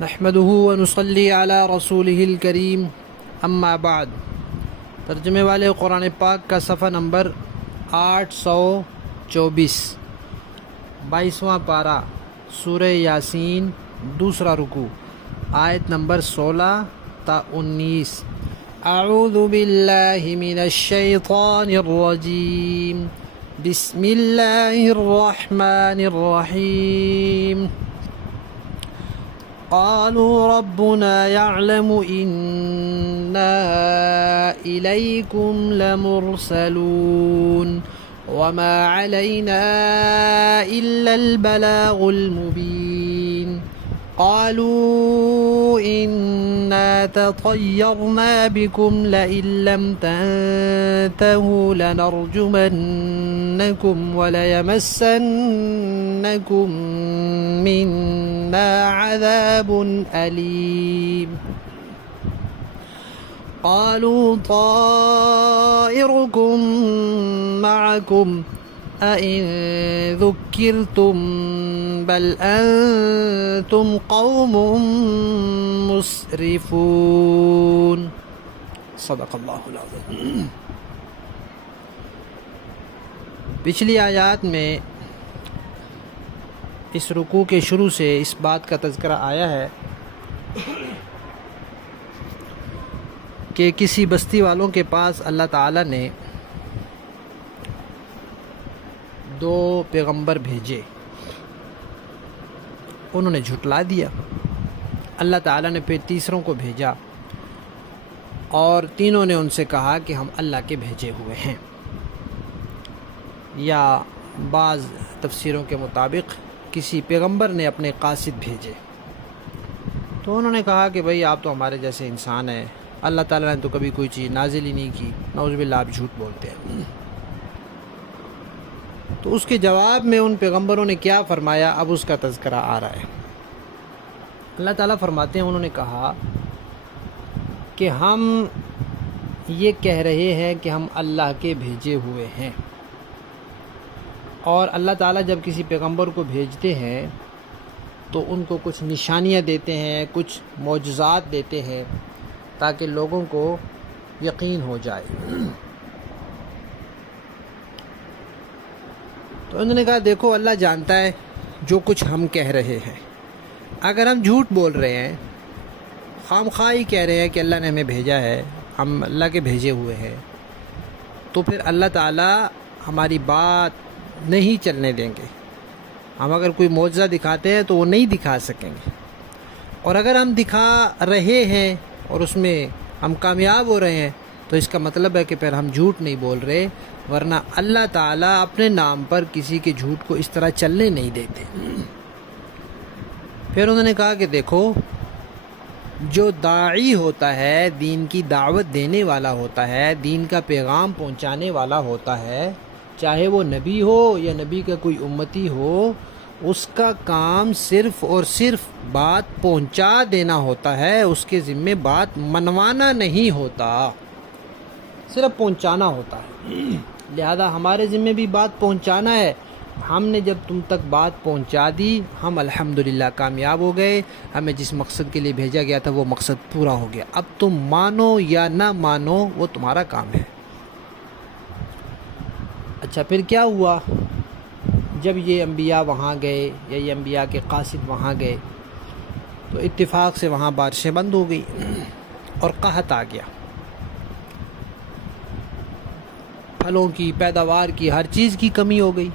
نحمده ونصلي على رسوله الكريم اما بعد۔ ترجمے والے قرآن پاک کا صفحہ نمبر 824، 22واں پارہ، سورہ یاسین، دوسرا رکوع، آیت نمبر 16 تا 19۔ اعوذ باللہ من الشیطان الرجیم، بسم اللہ الرحمن الرحیم۔ قالوا ربنا يعلم إنا إليكم لمرسلون وما علينا إلا البلاغ المبين۔ قالوا إنا تطيرنا بكم لئن لم تنتهوا لنرجمنكم وليمسنكم منا عذاب أليم۔ قالوا طائركم معكم أئن ذكرتم بل أنتم قوم مسرفون۔ صدق اللہ العظیم۔ پچھلی آیات میں اس رکوع کے شروع سے اس بات کا تذکرہ آیا ہے کہ کسی بستی والوں کے پاس اللہ تعالیٰ نے 2 پیغمبر بھیجے، انہوں نے جھٹلا دیا۔ اللہ تعالیٰ نے پھر تیسروں کو بھیجا اور تینوں نے ان سے کہا کہ ہم اللہ کے بھیجے ہوئے ہیں، یا بعض تفسیروں کے مطابق کسی پیغمبر نے اپنے قاصد بھیجے، تو انہوں نے کہا کہ بھئی آپ تو ہمارے جیسے انسان ہیں، اللہ تعالیٰ نے تو کبھی کوئی چیز نازل ہی نہیں کی، نعوذ باللہ آپ جھوٹ بولتے ہیں۔ تو اس کے جواب میں ان پیغمبروں نے کیا فرمایا، اب اس کا تذکرہ آ رہا ہے۔ اللہ تعالیٰ فرماتے ہیں انہوں نے کہا کہ ہم یہ کہہ رہے ہیں کہ ہم اللہ کے بھیجے ہوئے ہیں، اور اللہ تعالیٰ جب کسی پیغمبر کو بھیجتے ہیں تو ان کو کچھ نشانیاں دیتے ہیں، کچھ معجزات دیتے ہیں تاکہ لوگوں کو یقین ہو جائے۔ تو انہوں نے کہا دیکھو اللہ جانتا ہے جو کچھ ہم کہہ رہے ہیں، اگر ہم جھوٹ بول رہے ہیں، خام خواہ کہہ رہے ہیں کہ اللہ نے ہمیں بھیجا ہے، ہم اللہ کے بھیجے ہوئے ہیں، تو پھر اللہ تعالیٰ ہماری بات نہیں چلنے دیں گے۔ ہم اگر کوئی معجزہ دکھاتے ہیں تو وہ نہیں دکھا سکیں گے، اور اگر ہم دکھا رہے ہیں اور اس میں ہم کامیاب ہو رہے ہیں تو اس کا مطلب ہے کہ پھر ہم جھوٹ نہیں بول رہے، ورنہ اللہ تعالیٰ اپنے نام پر کسی کے جھوٹ کو اس طرح چلنے نہیں دیتے۔ پھر انہوں نے کہا کہ دیکھو جو داعی ہوتا ہے، دین کی دعوت دینے والا ہوتا ہے، دین کا پیغام پہنچانے والا ہوتا ہے، چاہے وہ نبی ہو یا نبی کا کوئی امتی ہو، اس کا کام صرف اور صرف بات پہنچا دینا ہوتا ہے، اس کے ذمے بات منوانا نہیں ہوتا، صرف پہنچانا ہوتا ہے۔ لہذا ہمارے ذمے بھی بات پہنچانا ہے۔ ہم نے جب تم تک بات پہنچا دی، ہم الحمدللہ کامیاب ہو گئے، ہمیں جس مقصد کے لیے بھیجا گیا تھا وہ مقصد پورا ہو گیا۔ اب تم مانو یا نہ مانو وہ تمہارا کام ہے۔ اچھا پھر کیا ہوا؟ جب یہ انبیاء وہاں گئے یا یہ انبیاء کے قاصد وہاں گئے تو اتفاق سے وہاں بارشیں بند ہو گئی اور قحط آ گیا، پھلوں کی، پیداوار کی، ہر چیز کی کمی ہو گئی،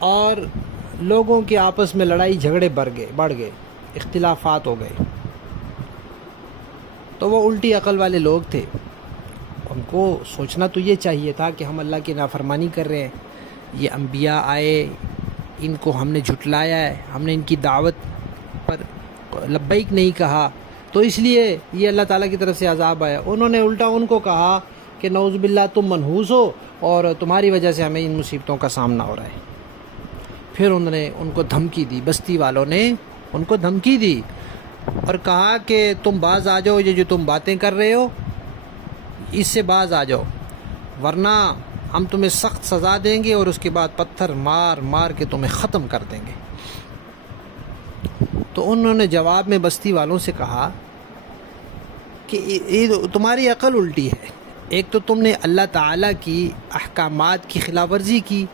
اور لوگوں کے آپس میں لڑائی جھگڑے بڑھ گئے، اختلافات ہو گئے۔ تو وہ الٹی عقل والے لوگ تھے، ان کو سوچنا تو یہ چاہیے تھا کہ ہم اللہ کی نافرمانی کر رہے ہیں، یہ انبیاء آئے، ان کو ہم نے جھٹلایا ہے، ہم نے ان کی دعوت پر لبیک نہیں کہا، تو اس لیے یہ اللہ تعالیٰ کی طرف سے عذاب آیا۔ انہوں نے الٹا ان کو کہا کہ نعوذ باللہ تم منحوس ہو اور تمہاری وجہ سے ہمیں ان مصیبتوں کا سامنا ہو رہا ہے۔ پھر انہوں نے ان کو دھمکی دی، بستی والوں نے ان کو دھمکی دی اور کہا کہ تم باز آ جاؤ، یہ جو تم باتیں کر رہے ہو اس سے باز آ جاؤ، ورنہ ہم تمہیں سخت سزا دیں گے اور اس کے بعد پتھر مار مار کے تمہیں ختم کر دیں گے۔ تو انہوں نے جواب میں بستی والوں سے کہا کہ تمہاری عقل الٹی ہے، ایک تو تم نے اللہ تعالیٰ کی احکامات کی خلاف ورزی کی،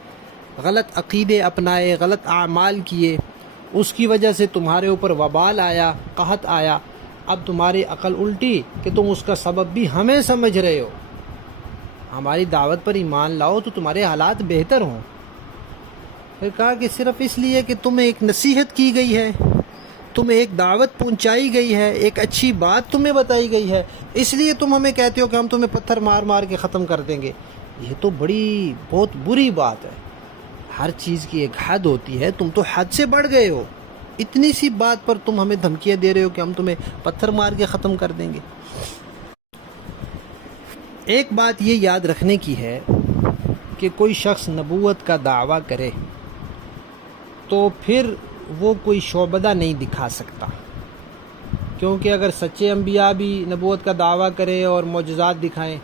غلط عقیدے اپنائے، غلط اعمال کیے، اس کی وجہ سے تمہارے اوپر وبال آیا، قحط آیا۔ اب تمہاری عقل الٹی کہ تم اس کا سبب بھی ہمیں سمجھ رہے ہو۔ ہماری دعوت پر ایمان لاؤ تو تمہارے حالات بہتر ہوں۔ پھر کہا کہ صرف اس لیے کہ تمہیں ایک نصیحت کی گئی ہے، تمہیں ایک دعوت پہنچائی گئی ہے، ایک اچھی بات تمہیں بتائی گئی ہے، اس لیے تم ہمیں کہتے ہو کہ ہم تمہیں پتھر مار مار کے ختم کر دیں گے۔ یہ تو بہت بری بات ہے۔ ہر چیز کی ایک حد ہوتی ہے، تم تو حد سے بڑھ گئے ہو۔ اتنی سی بات پر تم ہمیں دھمکیاں دے رہے ہو کہ ہم تمہیں پتھر مار کے ختم کر دیں گے۔ ایک بات یہ یاد رکھنے کی ہے کہ کوئی شخص نبوت کا دعویٰ کرے تو پھر وہ کوئی شعبدہ نہیں دکھا سکتا، کیونکہ اگر سچے انبیاء بھی نبوت کا دعویٰ کریں اور معجزات دکھائیں،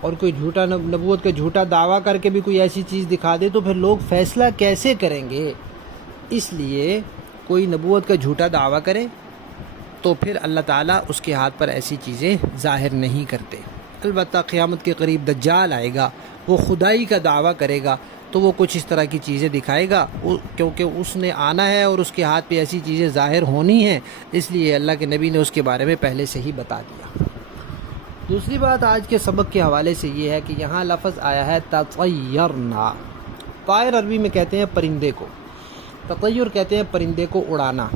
اور کوئی جھوٹا نبوت کا جھوٹا دعویٰ کر کے بھی کوئی ایسی چیز دکھا دے تو پھر لوگ فیصلہ کیسے کریں گے؟ اس لیے کوئی نبوت کا جھوٹا دعویٰ کرے تو پھر اللہ تعالیٰ اس کے ہاتھ پر ایسی چیزیں ظاہر نہیں کرتے۔ البتہ قیامت کے قریب دجال آئے گا، وہ خدائی کا دعویٰ کرے گا تو وہ کچھ اس طرح کی چیزیں دکھائے گا، کیونکہ اس نے آنا ہے اور اس کے ہاتھ پہ ایسی چیزیں ظاہر ہونی ہیں، اس لیے اللہ کے نبی نے اس کے بارے میں پہلے سے ہی بتا دیا۔ دوسری بات آج کے سبق کے حوالے سے یہ ہے کہ یہاں لفظ آیا ہے تطیرنا۔ طائر عربی میں کہتے ہیں پرندے کو، تطیر کہتے ہیں پرندے کو اڑانا۔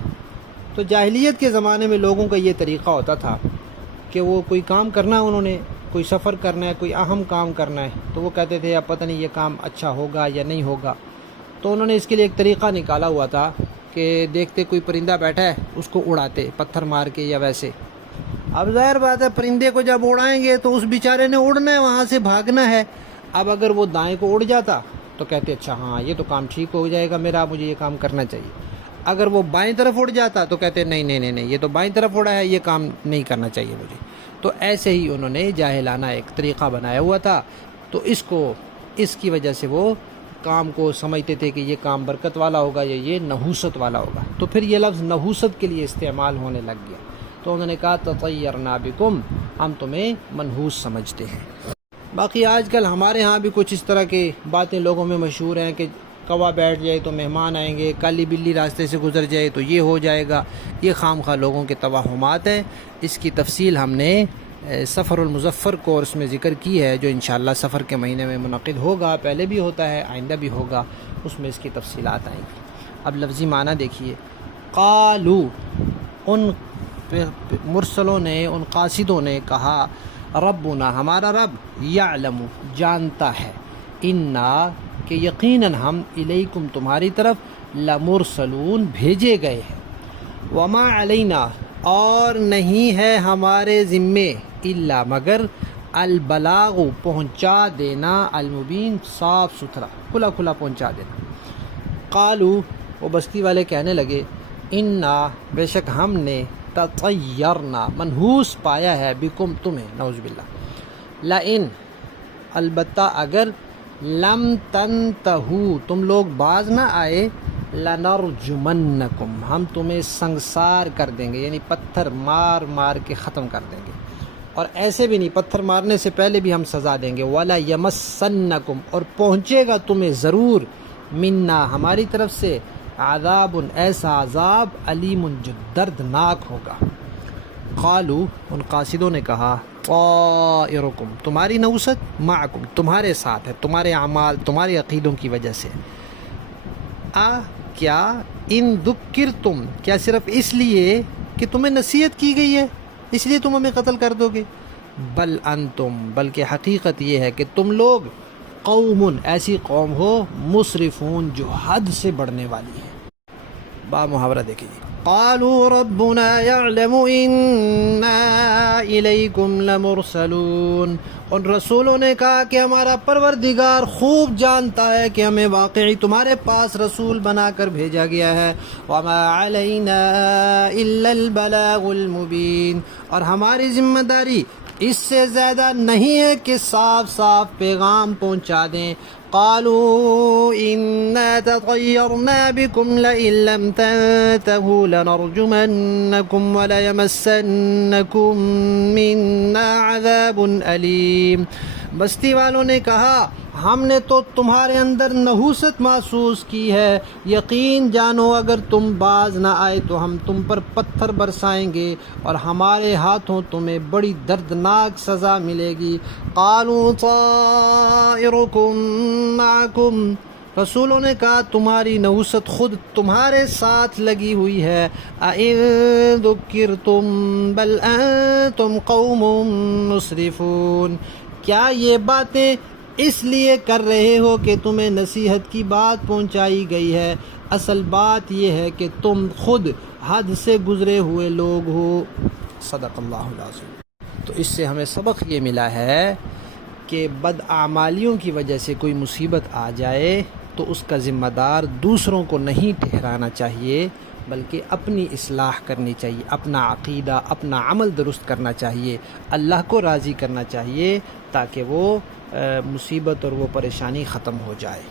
تو جاہلیت کے زمانے میں لوگوں کا یہ طریقہ ہوتا تھا کہ وہ کوئی کام کرنا، انہوں نے کوئی سفر کرنا ہے، کوئی اہم کام کرنا ہے، تو وہ کہتے تھے اب پتہ نہیں یہ کام اچھا ہوگا یا نہیں ہوگا، تو انہوں نے اس کے لیے ایک طریقہ نکالا ہوا تھا کہ دیکھتے کوئی پرندہ بیٹھا ہے اس کو اڑاتے پتھر مار کے یا ویسے۔ اب ظاہر بات ہے پرندے کو جب اڑائیں گے تو اس بیچارے نے اڑنا ہے، وہاں سے بھاگنا ہے۔ اب اگر وہ دائیں کو اڑ جاتا تو کہتے اچھا ہاں یہ تو کام ٹھیک ہو جائے گا میرا، مجھے یہ کام کرنا چاہیے۔ اگر وہ بائیں طرف اڑ جاتا تو کہتے نہیں یہ تو بائیں طرف اڑا ہے، یہ کام نہیں کرنا چاہیے مجھے۔ تو ایسے ہی انہوں نے جاہلانہ ایک طریقہ بنایا ہوا تھا، تو اس کی وجہ سے وہ کام کو سمجھتے تھے کہ یہ کام برکت والا ہوگا یا یہ نحوست والا ہوگا، تو پھر یہ لفظ نحوست کے لیے استعمال ہونے لگ گیا۔ تو انہوں نے کہا تطیرنا بکم، ہم تمہیں منحوس سمجھتے ہیں۔ باقی آج کل ہمارے ہاں بھی کچھ اس طرح کی باتیں لوگوں میں مشہور ہیں کہ کوا بیٹھ جائے تو مہمان آئیں گے، کالی بلی راستے سے گزر جائے تو یہ ہو جائے گا۔ یہ خام خواہ لوگوں کے توہمات ہیں۔ اس کی تفصیل ہم نے سفر المظفر کورس میں ذکر کی ہے، جو انشاءاللہ سفر کے مہینے میں منعقد ہوگا، پہلے بھی ہوتا ہے آئندہ بھی ہوگا، اس میں اس کی تفصیلات آئیں گی۔ اب لفظی معنی دیکھیے، قالو، ان مرسلوں نے، ان قاصدوں نے کہا، ربنا، ہمارا رب، یعلم، جانتا ہے، انا، کہ یقیناً ہم، الیکم، تمہاری طرف، لمرسلون، بھیجے گئے ہیں، وما علینا، اور نہیں ہے ہمارے ذمے، الا، مگر، البلاغ، پہنچا دینا، المبین، صاف ستھرا، کھلا کھلا پہنچا دینا۔ قالو، وہ بستی والے کہنے لگے، انا، بے شک ہم نے، تطیرنا، منحوس پایا ہے، بکم، تمہیں، نعوذ باللہ، لئن، البتہ اگر، لم تنتہو، تم لوگ باز نہ آئے، لنرجمنکم، ہم تمہیں سنگسار کر دیں گے، یعنی پتھر مار مار کے ختم کر دیں گے، اور ایسے بھی نہیں، پتھر مارنے سے پہلے بھی ہم سزا دیں گے، ولا یمسنکم، اور پہنچے گا تمہیں ضرور، منا، ہماری طرف سے، عذاب، ایسا عذاب، علیم، جو دردناک ہوگا۔ قالو، ان قاصدوں نے کہا، طائرکم، تمہاری نحوست، معکم، تمہارے ساتھ ہے، تمہارے اعمال، تمہارے عقیدوں کی وجہ سے، کیا، ان ذکرتم، کیا صرف اس لیے کہ تمہیں نصیحت کی گئی ہے اس لیے تم ہمیں قتل کر دو گے، بل انتم، بلکہ حقیقت یہ ہے کہ تم لوگ، قوم، ایسی قوم ہو، مسرفون، جو حد سے بڑھنے والی ہے۔ با محاورہ دیکھیں جی، قالوا ربنا يعلم انا الیکم لمرسلون، ان رسولوں نے کہا کہ ہمارا پروردگار خوب جانتا ہے کہ ہمیں واقعی تمہارے پاس رسول بنا کر بھیجا گیا ہے، وما علینا الا البلاغ المبین، اور ہماری ذمہ داری اس سے زیادہ نہیں ہے کہ صاف صاف پیغام پہنچا دیں، قالوا إنا تطيرنا بكم لئن لم تنتهوا لنرجمنكم وليمسنكم منا عذاب أليم۔ بستی والوں نے کہا ہم نے تو تمہارے اندر نحوست محسوس کی ہے، یقین جانو اگر تم باز نہ آئے تو ہم تم پر پتھر برسائیں گے اور ہمارے ہاتھوں تمہیں بڑی دردناک سزا ملے گی۔ قالوا طائرکم معکم، رسولوں نے کہا تمہاری نحوست خود تمہارے ساتھ لگی ہوئی ہے۔ اَإِن ذُكِّرْتُم بَلْ أَنتُمْ قَوْمٌ مُسْرِفُونَ، کیا یہ باتیں اس لیے کر رہے ہو کہ تمہیں نصیحت کی بات پہنچائی گئی ہے؟ اصل بات یہ ہے کہ تم خود حد سے گزرے ہوئے لوگ ہو۔ صدق اللہ العظیم۔ تو اس سے ہمیں سبق یہ ملا ہے کہ بداعمالیوں کی وجہ سے کوئی مصیبت آ جائے تو اس کا ذمہ دار دوسروں کو نہیں ٹھہرانا چاہیے، بلکہ اپنی اصلاح کرنی چاہیے، اپنا عقیدہ، اپنا عمل درست کرنا چاہیے، اللہ کو راضی کرنا چاہیے تاکہ وہ مصیبت اور وہ پریشانی ختم ہو جائے۔